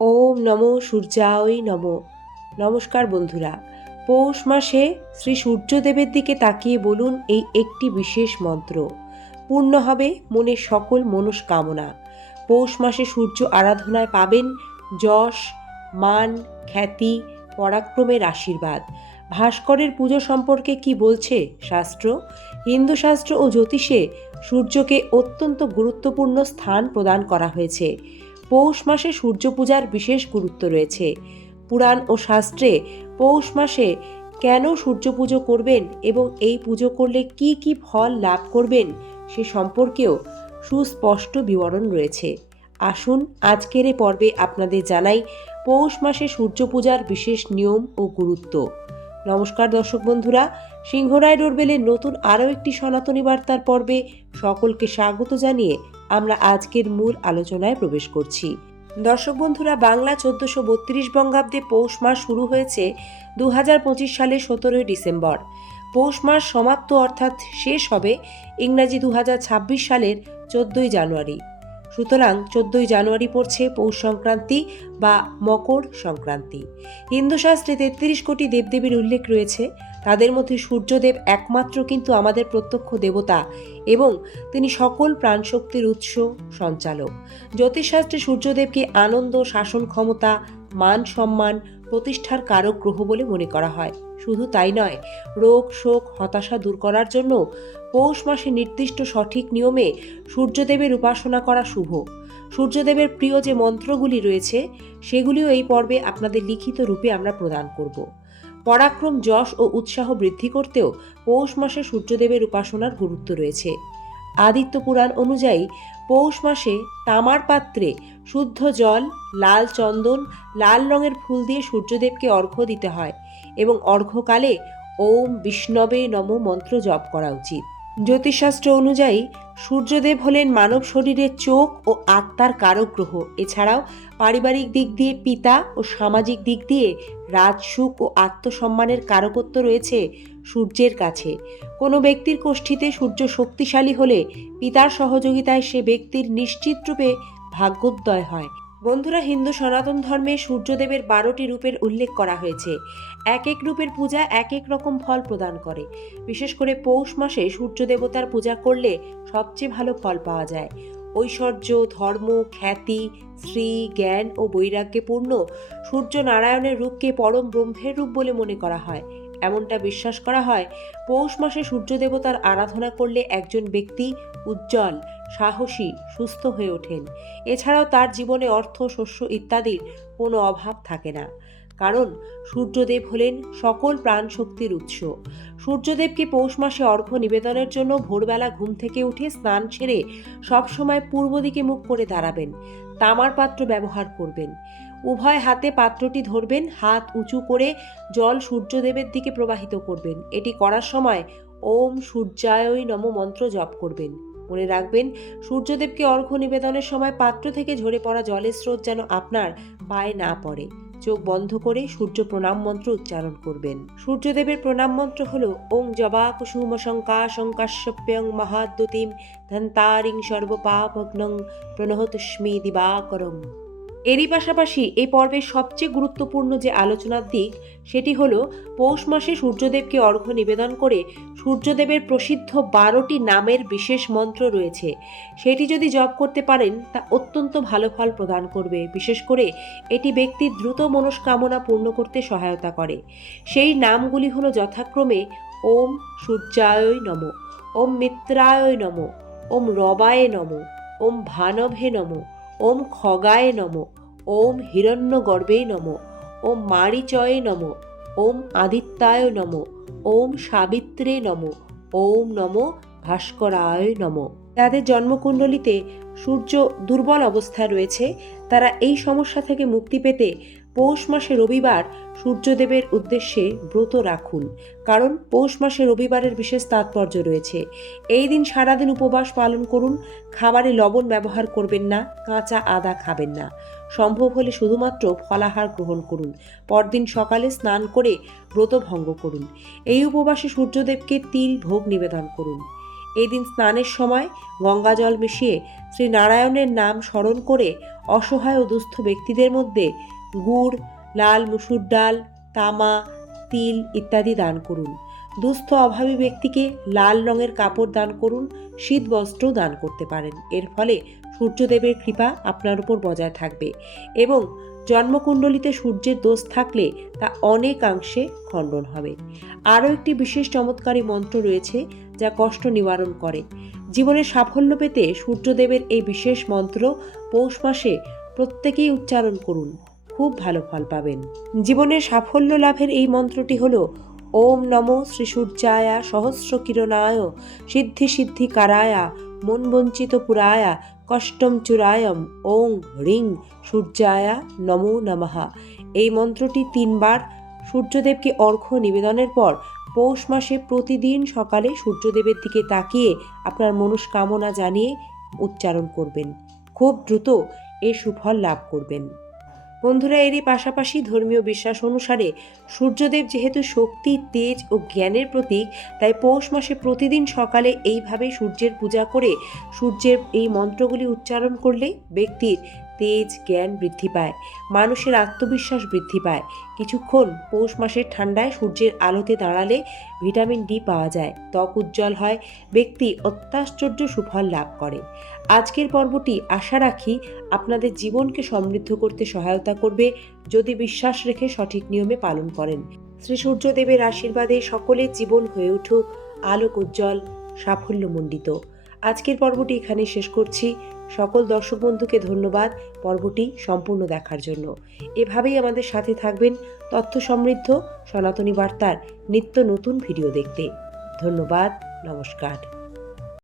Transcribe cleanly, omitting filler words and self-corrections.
ওম নমো সূর্যায় নমো। নমস্কার বন্ধুরা, পৌষ মাসে শ্রী সূর্যদেবের দিকে তাকিয়ে বলুন এই একটি বিশেষ মন্ত্র। পূর্ণ হবে মনের সকল মনস্কামনা। পৌষ মাসে সূর্য আরাধনায় পাবেন যশ, মান, খ্যাতি, পরাক্রমের আশীর্বাদ। ভাস্করের পুজো সম্পর্কে কি বলছে শাস্ত্র? হিন্দু শাস্ত্র ও জ্যোতিষে সূর্যকে অত্যন্ত গুরুত্বপূর্ণ স্থান প্রদান করা হয়েছে। পৌষ মাসে সূর্য পূজার বিশেষ গুরুত্ব রয়েছে। পুরাণ ও শাস্ত্রে পৌষ মাসে কেন সূর্য পুজো করবেন এবং এই পুজো করলে কি কি ফল লাভ করবেন সে সম্পর্কেও সুস্পষ্ট বিবরণ রয়েছে। আসুন আজকের এই পর্বে আপনাদের জানাই পৌষ মাসে সূর্য পূজার বিশেষ নিয়ম ও গুরুত্ব। নমস্কার দর্শক বন্ধুরা, সিংহরায় ডোরবেলের নতুন আরও একটি সনাতনী বার্তার পর্বে সকলকে স্বাগত জানিয়ে আমরা আজকের মূল আলোচনায় প্রবেশ করছি। দর্শক বন্ধুরা, বাংলা 1432 বঙ্গাব্দে পৌষ মাস শুরু হয়েছে 2025 সালের 17 ডিসেম্বর। পৌষ মাস সমাপ্ত অর্থাৎ শেষ হবে ইংরাজি 2026 সালের 14 জানুয়ারি। সুতরাং 14 জানুয়ারি পড়ছে পৌষ সংক্রান্তি বা মকর সংক্রান্তি। হিন্দু শাস্ত্রে 33 কোটি দেবদেবীর উল্লেখ রয়েছে। তাদের মধ্যে সূর্যদেব একমাত্র কিন্তু আমাদের প্রত্যক্ষ দেবতা এবং তিনি সকল প্রাণশক্তির উৎস, সঞ্চালক। জ্যোতিষশাস্ত্রে সূর্যদেবকে আনন্দ, শাসন ক্ষমতা, মান সম্মান, প্রতিষ্ঠার কারক গ্রহ বলে মনে করা হয়। শুধু তাই নয়, রোগ, শোক, হতাশা দূর করার জন্য পৌষ মাসে নির্দিষ্ট সঠিক নিয়মে সূর্যদেবের উপাসনা করা শুভ। সূর্যদেবের প্রিয় যে মন্ত্রগুলি রয়েছে সেগুলিও এই পর্বে আপনাদের লিখিত রূপে আমরা প্রদান করব। পরাক্রম, যশ ও উৎসাহ বৃদ্ধি করতেও পৌষ মাসে সূর্যদেবের উপাসনার গুরুত্ব রয়েছে। আদিত্য পুরাণ অনুযায়ী পৌষ মাসে তামার পাত্রে শুদ্ধ জল, লাল চন্দন, লাল রঙের ফুল দিয়ে সূর্যদেবকে অর্ঘ্য দিতে হয় এবং অর্ঘ্যকালে ওম বিষ্ণবে নমঃ মন্ত্র জপ করা উচিত। জ্যোতিষশাস্ত্র অনুযায়ী সূর্যদেব হলেন মানব শরীরের চোখ ও আত্মার কারক গ্রহ। এছাড়াও পারিবারিক দিক দিয়ে পিতা ও সামাজিক দিক দিয়ে রাজসুখ ও আত্মসম্মানের কারকত্ব রয়েছে সূর্যের কাছে। কোনো ব্যক্তির কোষ্ঠীতে সূর্য শক্তিশালী হলে পিতার সহযোগিতায় সে ব্যক্তির নিশ্চিতরূপে ভাগ্যোদয় হয়। বন্ধুরা, হিন্দু সনাতন ধর্মে সূর্যদেবের 12টি রূপের উল্লেখ করা হয়েছে। এক এক রূপের পূজা এক এক রকম ফল প্রদান করে। বিশেষ করে পৌষ মাসে সূর্য দেবতার পূজা করলে সবচেয়ে ভালো ফল পাওয়া যায়। ঐশ্বর্য, ধর্ম, খ্যাতি, শ্রী, জ্ঞান ও বৈরাগ্যে পূর্ণ সূর্য নারায়ণের রূপকে পরম ব্রহ্মের রূপ বলে মনে করা হয়। এমনটা বিশ্বাস করা হয়, পৌষ মাসে সূর্য দেবতার আরাধনা করলে একজন ব্যক্তি উজ্জ্বল, সাহসী, সুস্থ হয়ে ওঠেন। এছাড়াও তার জীবনে অর্থ, শস্য ইত্যাদির কোনো অভাব থাকে না, কারণ সূর্যদেব হলেন সকল প্রাণ শক্তির উৎস। সূর্যদেবকে পৌষ মাসে অর্ঘ্য নিবেদনের জন্য ভোরবেলা ঘুম থেকে উঠে স্নান সেরে সবসময় পূর্ব দিকে মুখ করে দাঁড়াবেন। তামার পাত্র ব্যবহার করবেন। উভয় হাতে পাত্রটি ধরবেন, হাত উঁচু করে জল সূর্যদেবের দিকে প্রবাহিত করবেন। এটি করার সময় ওম সূর্যায় নমঃ মন্ত্র জপ করবেন। মনে রাখবেন, সূর্যদেবকে অর্ঘ্য নিবেদনের সময় পাত্র থেকে ঝরে পড়া জলের স্রোত যেন আপনার পায়ে না পড়ে। চোখ বন্ধ করে সূর্য প্রণাম মন্ত্র উচ্চারণ করবেন। সূর্যদেবের প্রণাম মন্ত্র হল ওং জবা কুসুম শঙ্কা শঙ্কাশ্যপ্যং মহাদ্যুতিম ধন্তারিং সর্বপাপঘ্নং প্রণহতুস্মি দিবাকরম। এরই পাশাপাশি এই পর্বের সবচেয়ে গুরুত্বপূর্ণ যে আলোচনার দিক সেটি হলো পৌষ মাসে সূর্যদেবকে অর্ঘ্য নিবেদন করে সূর্যদেবের প্রসিদ্ধ 12টি নামের বিশেষ মন্ত্র রয়েছে। সেটি যদি জপ করতে পারেন তা অত্যন্ত ভালো ফল প্রদান করবে। বিশেষ করে এটি ব্যক্তির দ্রুত মনস্কামনা পূর্ণ করতে সহায়তা করে। সেই নামগুলি হলো যথাক্রমে ওম সূর্যায় নমঃ, ওম মিত্রায় নমঃ, ওম রবায় নমঃ, ওম ভানভে নমঃ, ওম খগায় নমঃ, ওম হিরণ্যগর্ভে নমঃ, ওম মারিচয়ে নমঃ, ওম আদিত্যায় নমঃ, ওম সাবিত্রে নমঃ, ওম নমঃ ভাস্করায় নমঃ। যাদের জন্মকুণ্ডলিতে সূর্য দুর্বল অবস্থায় রয়েছে তারা এই সমস্যা থেকে মুক্তি পেতে পৌষ মাসে রবিবার সূর্যদেবের উদ্দেশ্যে ব্রত রাখুন, কারণ পৌষ মাসে রবিবারের বিশেষ তাৎপর্য রয়েছে। এই দিন সারাদিন উপবাস পালন করুন। খাবারে লবণ ব্যবহার করবেন না, কাঁচা আদা খাবেন না। সম্ভব হলে শুধুমাত্র ফলাহার গ্রহণ করুন। পরদিন সকালে স্নান করে ব্রত ভঙ্গ করুন। এই উপবাসে সূর্যদেবকে তিল ভোগ নিবেদন করুন। এই দিন স্নানের সময় গঙ্গা জল মিশিয়ে শ্রী নারায়ণের নাম স্মরণ করে অসহায় ও দুস্থ ব্যক্তিদের মধ্যে গুড়, লাল মুসুর ডাল, তামা, তিল ইত্যাদি দান করুন। দুস্থ অভাবী ব্যক্তিকে লাল রঙের কাপড় দান করুন, শীত বস্ত্রও দান করতে পারেন। এর ফলে সূর্যদেবের কৃপা আপনার উপর বজায় থাকবে এবং জন্মকুণ্ডলিতে সূর্যের দোষ থাকলে তা অনেকাংশে খণ্ডন হবে। আরও একটি বিশেষ চমৎকারী মন্ত্র রয়েছে যা কষ্ট নিবারণ করে। জীবনে সাফল্য পেতে সূর্যদেবের এই বিশেষ মন্ত্র পৌষ মাসে প্রত্যেকেই উচ্চারণ করুন, খুব ভালো ফল পাবেন। জীবনের সাফল্য লাভের এই মন্ত্রটি হল ওম নমো শ্রী সূর্যায়া সহস্র কিরণায় সিদ্ধি সিদ্ধি কারায়া মন বঞ্চিত পুরায়া কষ্টম চূড়ায়ম ওং হ্রিং সূর্যায়া নমো নমঃ। এই মন্ত্রটি 3 বার সূর্যদেবকে অর্ঘ্য নিবেদনের পর পৌষ মাসে প্রতিদিন সকালে সূর্যদেবের দিকে তাকিয়ে আপনার মনস্কামনা জানিয়ে উচ্চারণ করবেন। খুব দ্রুত এর সুফল লাভ করবেন। বন্ধুরা, এরই পাশাপাশি ধর্মীয় বিশ্বাস অনুসারে সূর্যদেব যেহেতু শক্তি, তেজ ও জ্ঞানের প্রতীক, তাই পৌষ মাসে প্রতিদিন সকালে এইভাবে সূর্যের পূজা করে সূর্যের এই মন্ত্রগুলি উচ্চারণ করলে ব্যক্তির তেজ, জ্ঞান বৃদ্ধি পায়, মানুষের আত্মবিশ্বাস বৃদ্ধি পায়। কিছুক্ষণ পৌষ মাসের ঠান্ডায় সূর্যের আলোতে দাঁড়ালে ভিটামিন ডি পাওয়া যায়, ত্বক উজ্জ্বল হয়, ব্যক্তি অত্যাশ্চর্য সুফল লাভ করে। আজকের পর্বটি আশা রাখি আপনাদের জীবনকে সমৃদ্ধ করতে সহায়তা করবে যদি বিশ্বাস রেখে সঠিক নিয়মে পালন করেন। শ্রী সূর্যদেবের আশীর্বাদে সকলের জীবন হয়ে উঠুক আলোক উজ্জ্বল, সাফল্যমণ্ডিত। আজকের পর্বটি এখানে শেষ করছি। সকল দর্শক বন্ধুকে ধন্যবাদ পর্বটি সম্পূর্ণ দেখার জন্য। এভাবেই আমাদের সাথে থাকবেন তথ্য সমৃদ্ধ সনাতনী বার্তার নিত্য নতুন ভিডিও দেখতে। ধন্যবাদ, নমস্কার।